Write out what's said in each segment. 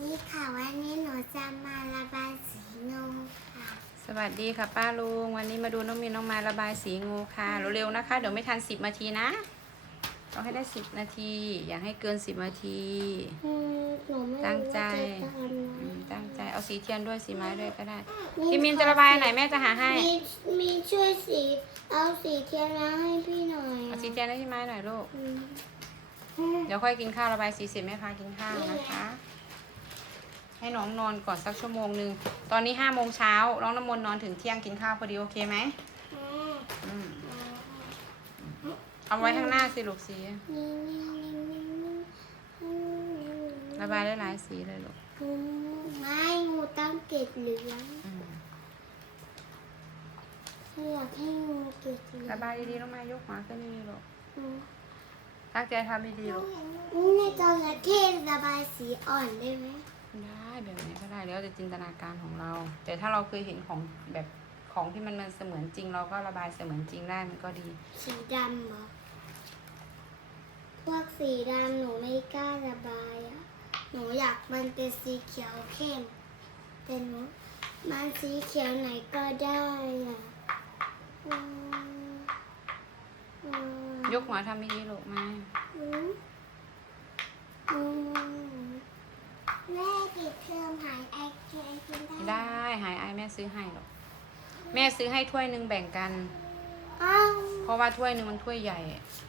ดีค่ะวันนี้หนูจะมาระบายสีนมค่ะ สวัสดีค่ะป้าลุง วันนี้มาดูน้องมีนน้องไม้ระบายสีงูค่ะเร็วๆนะคะ เดี๋ยวไม่ทันสิบนาทีนะต้องให้ได้สิบนาที อย่าให้เกินสิบนาที อืมหนูไม่รู้ตั้งใจว่าจะทำอืไงมตั้งใจเอาสีเทียนด้วยสีไม้ด้วยก็ได้พี่มินจะระบายอันไหนแม่จะหาให้มีมีช่วยสี เอาสีเทียนมาให้พี่หน่อยเอาสีเทียนให้พี่ไม้หน่อยลูกอืม เดี๋ยวค่อยกินข้าวระบายสีเสร็จไหมคะกินข้าวนะคะ ให้น้องนอนก่อนสักชั่วโมงหนึ่งตอนนี้ห้าโมงเช้าน้องน้ำมนต์นอนถึงเที่ยงกินข้าวพอดีโอเคไหมอืมอืมเอาไว้ข้างหน้าสิลูกสีนี่นี่นี่นี่นี่อืมระบายได้หลายสีเลยลูกอืมไม่งูต้องเกล็ดเหลืองอืมไม่อยากให้งูเกล็ดเหลืองระบายดีๆลงมายกหัวขึ้นนี่ลูกอืมตั้งใจทำดีๆลูกในจระเข้ระบายสีอ่อนได้ไหม ได้แบบไหนก็ได้แล้วแต่จินตนาการของเรา แต่ถ้าเราเคยเห็นของแบบของที่มันมันเสมือนจริง เราก็ระบายเสมือนจริงได้มันก็ดี สีดำเหรอ พวกสีดำหนูไม่กล้าระบายอะหนูอยากมันเป็นสีเขียวเข้มแต่หนูมันสีเขียวไหนก็ได้อะอืมอืมยกหัวทำดีๆลูกมาอืมอืม แม่ปิดเทอมหายไอเกนกินได้ได้หายไอแม่ซื้อให้หรอกแม่ซื้อให้ถ้วยหนึ่งแบ่งกันอ้าวเพราะว่าถ้วยหนึ่งมันถ้วยใหญ่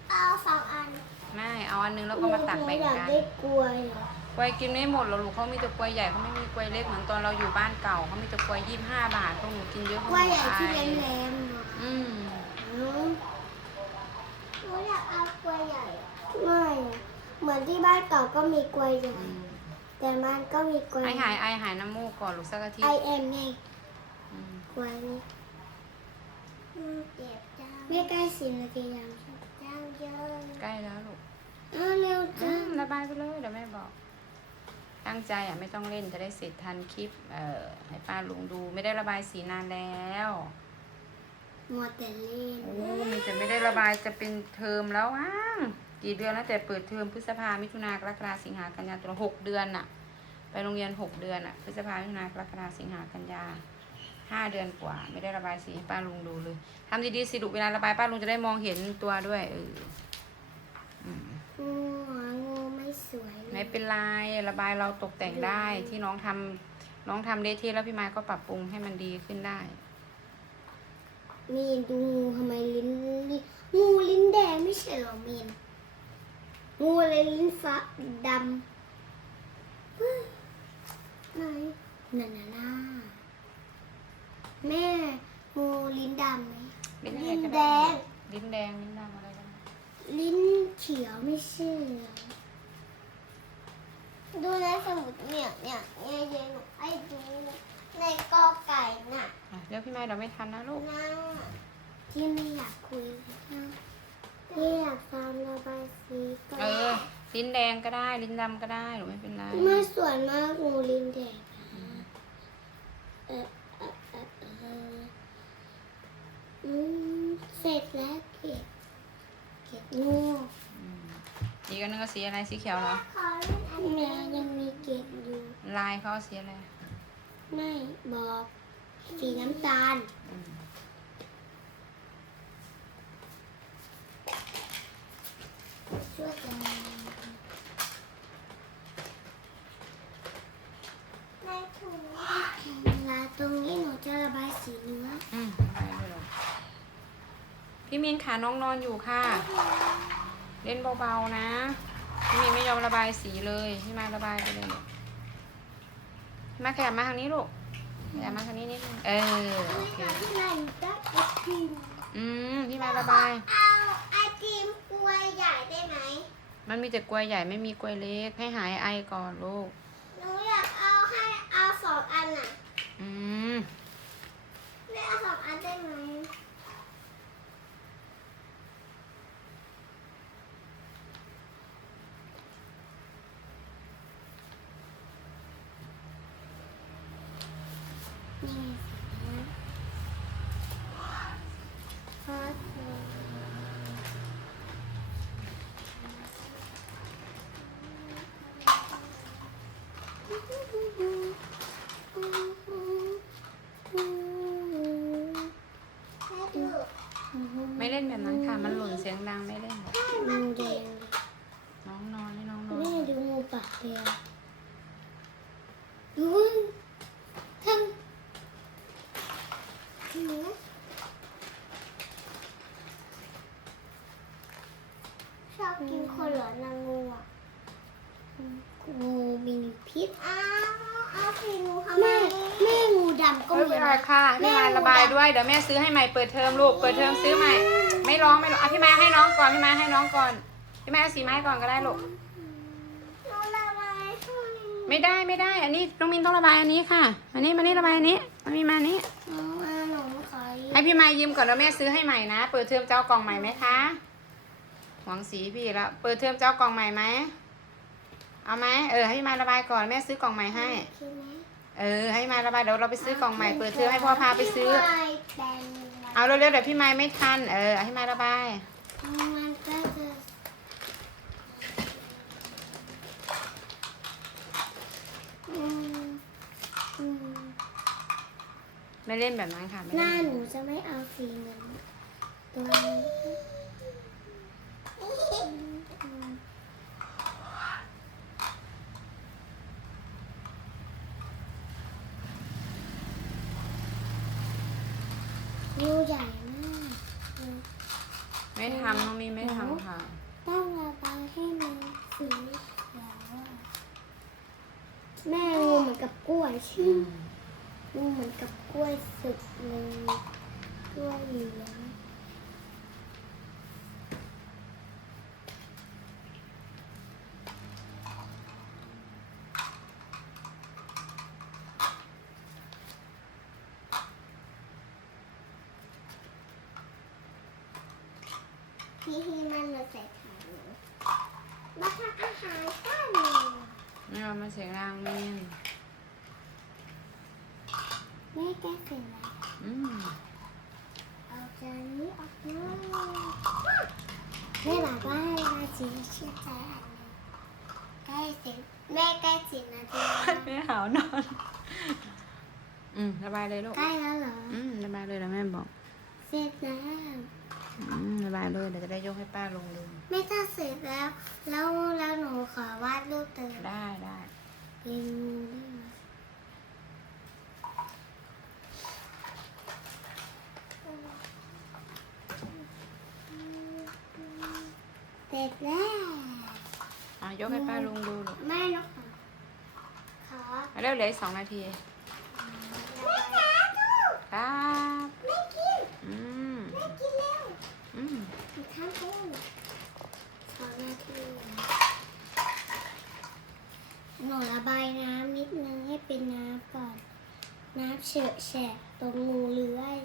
เอาสองอันไม่เอาอันนึงแล้วก็มาตักแบ่งหนูอยากกันได้กล้วยอะกล้วยกินไม่หมดหรอกลูกเขามีแต่กล้วยใหญ่เขาไม่มีกล้วยเล็กเหมือนตอนเราอยู่บ้านเก่าเขามีแต่กล้วยยี่สิบห้าบาทพวกหนูกินเยอะกล้วยใหญ่พวกที่นูแหลอายมๆเหรออืมอืมหนูอยากเอากล้วยใหญ่ไม่อะเหมือนที่บ้านเก่าก็มีกล้วยใหญ่ อืม แต่มันก็มีกล้วยไอหายไอหายน้ำมูกก่อนลูกสักอาทิตไอย์เอ็มไงอืมกล้วยนี่อืมเจ็บจังไม่ใกล้สิบนาทียังจังเยอะใกล้แล้วลูกอ้าวเร็วอืจังมระบายไปเลยเดี๋ยวแม่บอก ตั้งใจอะไม่ต้องเล่นจะได้เสร็จทันคลิป เอ่อให้ป้าลุงดูไม่ได้ระบายสีนานแล้วมัวแต่เล่นโอ้มีแต่ไม่ได้ระบายจะเป็นเทอมแล้วอ้าง กี่เดือนแล้วแต่เปิดเทอมพฤษภามิถุนากรกฎาสิงหากันยาตุลาหกเดือนน่ะ ไปโรงเรียนหกเดือนอะพฤษภามิถุนากรกฎาสิงหากันยาห้าเดือนกว่า ไม่ได้ระบายสีให้ป้าลุงดูเลยทำดีๆสิลูกเวลาระบายป้าลุงจะได้มองเห็นตัวด้วยเอออืมงูหัวงูไม่สวยเลยไม่เป็นไรระบายเราตกแต่งได้ที่น้องทำน้องทำเละเทะแล้วพี่ไม้ก็ปรับปรุงให้มันดีขึ้นได้มีนดูงูทำไมลิ้นลิ้นงูลิ้นแดงไม่ใช่เหรอมีน งูอะไรลิ้นฟ้าดำไหนนั่นน่ะน่าแม่งูลิ้นดำไหม ลิ้นอะไรก็แดได้งลิ้นแดง ลิ้นดำอะไรก็ได้ลิ้นเขียวไม่ใช่เหรอดูในสมุดเนี่ยเนี่ยเนี่ยเย็นไอ้ดูในกอไก่น่ะอะเดี๋ยวพี่ไม้เราไม่ทันนะลูกน่าที่ไม่อยากคุยนะที่อยากฟังระบายสี ลิ้นแดงก็ได้ ลิ้นดำก็ได้หรือไม่เป็นไรไม่สวยมากงูลิ้นแดงนะเออเออเออเอออืมเสร็จแล้วเก็บเก็บงูอืมอีกอันนึงก็สีอะไรสีเขียวเหรอขอเล่นอันนี้ยังมีเก็บอยู่ ลายเขาเอาสีอะไรไม่บอกสีน้ำตาล อืมช่วยกันในถุงเวลาตรงนี้หนู จะระบายสีเนื้ออืมไปเลยเหรอพี่มีนขาน้องนอนอยู่ค่ะ เล่นเบาๆนะ พี่มีนไม่ยอมระบายสีเลยพี่มาระบายไปเลยลูกมาขยับมาทางนี้ลูกขยับมาทางนี้นิดนึงเออโอเคที่ไหนก็ไอติมอืมพี่มาระบายเอาไอติมกล้วยใหญ่ได้ไหมมันมีแต่กล้วยใหญ่ไม่มีกล้วยเล็กให้หายไอก่อนลูกหนูอยากเอาให้เอาสองอันน่ะ อืม ไม่เอาสองอันได้ไหมนี่สินะพอดเลย อ ไม่เล่นแบบนั้นค่ะ มันหล่นเสียงดังไม่เล่นงูแดงน้องนอนให้น้องนอน แม่ดูงูปากแดงดูทำเนื้อชอบกินคนเหรอนางงูอะงูมี ไมแม่งูดำก็ไม่มีเป็นไรนะค่ะพี่มายระบายด้วย เดี๋ยวแม่ซื้อให้ใหม่เปิดเทอมลูก เปิดเทอมซื้อใหม่ ไม่ร้องไม่ร้องอะพี่มายให้น้องก่อน พี่มายให้น้องก่อน พี่มายเอาสีไม้ก่อนก็ได้ลูก หนูระบายให้ไม่ได้ไม่ได้ อันนี้น้องมินต้องระบายอันนี้ค่ะ อันนี้มานี่ระบายอันนี้มามีมานี้หนูเอาหนูขอให้พี่มายยืมก่อนแล้วแม่ซื้อให้ใหม่นะ เปิดเทอมเจ้ากล่องใหม่ไหมคะ หวังสีพี่แล้ว เปิดเทอมเจ้ากล่องใหม่ไหม เอาไหมเออให้พี่มายระบายก่อนแม่ซื้อกล่องใหม่ให้คิดไหมเออ ให้พี่มายระบายเดี๋ยวเราไปซื้อกล่องใหม่เปิดเทอมให้พ่อพาไปซื้อแดงเอาเร็วๆเดี๋ยวพี่มายไม่ทัน เออให้พี่มายระบายมันก็จะอืมอืมไม่เล่นแบบนั้นค่ะไม่หเล่น้านหนูจะไม่เอาสีเหมือนตัวนี้อืม งูใหญ่มากอืมไม่ทำน้องมีไม่ทำค่ะ ต้องระบายให้มันสีเขียวอะแม่งูเหมือนกับกล้วยใช่อืไหมมงูเหมือนกับกล้วยสุดเลยกล้วยเหลือง พี่ที่มันมาใส่ถังมาทำอาหารกันไม่เอามาเสียงดังมินแม่แก้เสร็จแล้วอืมเอาจานนี้ออกมาแม่บอกว่าให้มาจีเชื่อใจอันหนึงใกล้สิบแม่ใกล้สิบนาทีแล้วไม่หาวนอน อืมระบายเลยลูก ใกล้แล้วเหรอ อืมระบายเลยแล้วแม่บอก เสร็จแล้ว อืมระบายเลยเดี๋ยวจะได้ยกให้ป้าลงดูแม่ถ้าเสร็จแล้ว แล้วแล้วหนูขอวาดรูปเติมได้ได้เป็นงูได้ไหมเสร็จแล้วอะยกให้ป้าลงดูลูกแม่นกขอเอาเร็วเหลืออีกสองนาที แม่จ๋าดู ครับ แม่กิน อืม แม่กินเร็ว อืม อีกข้างต้นสองนาที หนูระบายน้ำนิดนึงให้เป็นน้ำก่อน น้ำเฉอะแฉะตรงงูเลื้อย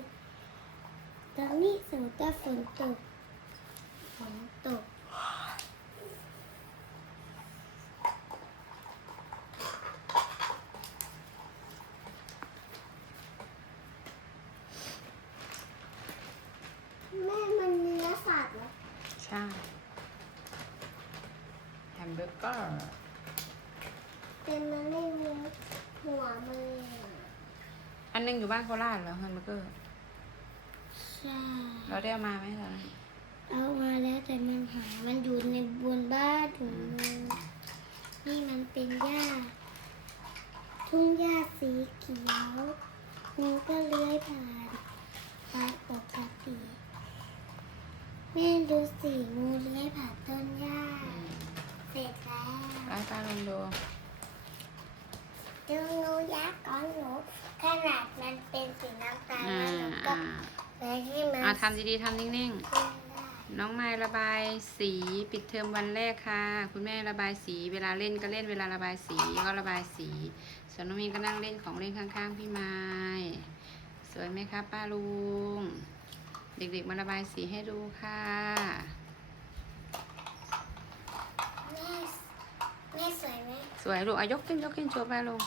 ตอนนี้สมมติว่าฝนตก ฝนตก แม่มันเนื้อสัตว์เหรอ ใช่แฮมเบอร์เกอร์แต่มันไม่มีหัวมันเลยอะอันหนึงอยู่บ้านโคราชเหรอแฮมเบอร์เกอร์ ใช่ เราได้เอามาไหมตอนนั้นเอามาแล้วแต่มันหายมันอยู่ในบนบ้านถุงมือนี่มันเป็นหญ้า ทุ่งหญ้าสีเขียวงูก็เลื้อยผ่านตามปกติแม่ดูสิงูเลื้อยผ่านต้นหญ้า เสร็จแล้ว ไล่ป้าล องดูดูงูยักษ์ก้อนหนู ขนาดมันเป็นสีน้ำตาลอ่าแล้วหนูก็อ่าเลยให้มันอ่าทำดีๆทำนิ่งขึ้นได้ๆน้องไม้ระบายสีปิดเทอมวันแรกค่ะ คุณแม่ระบายสีเวลาเล่นก็เล่นเวลาระบายสีก็ระบายสีส่วนน้องมีนก็นั่งเล่นของเล่นข้างๆพี่ไม้สวยไหมคะป้าลุง เด็กๆมาระบายสีให้ดูค่ะ แม่แม่ สวยลูกอายกขึ้นยกขึ้นโชว์ป้าลูก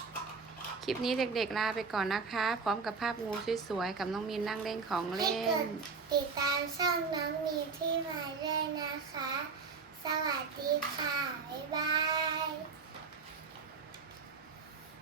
คลิปนี้เด็กๆลาไปก่อนนะคะ พร้อมกับภาพงูสวยๆกับน้องมีนนั่งเล่นของเล่น ติดตามช่องน้องมีนที่มาด้วยนะคะ สวัสดีค่ะ บ๊ายบาย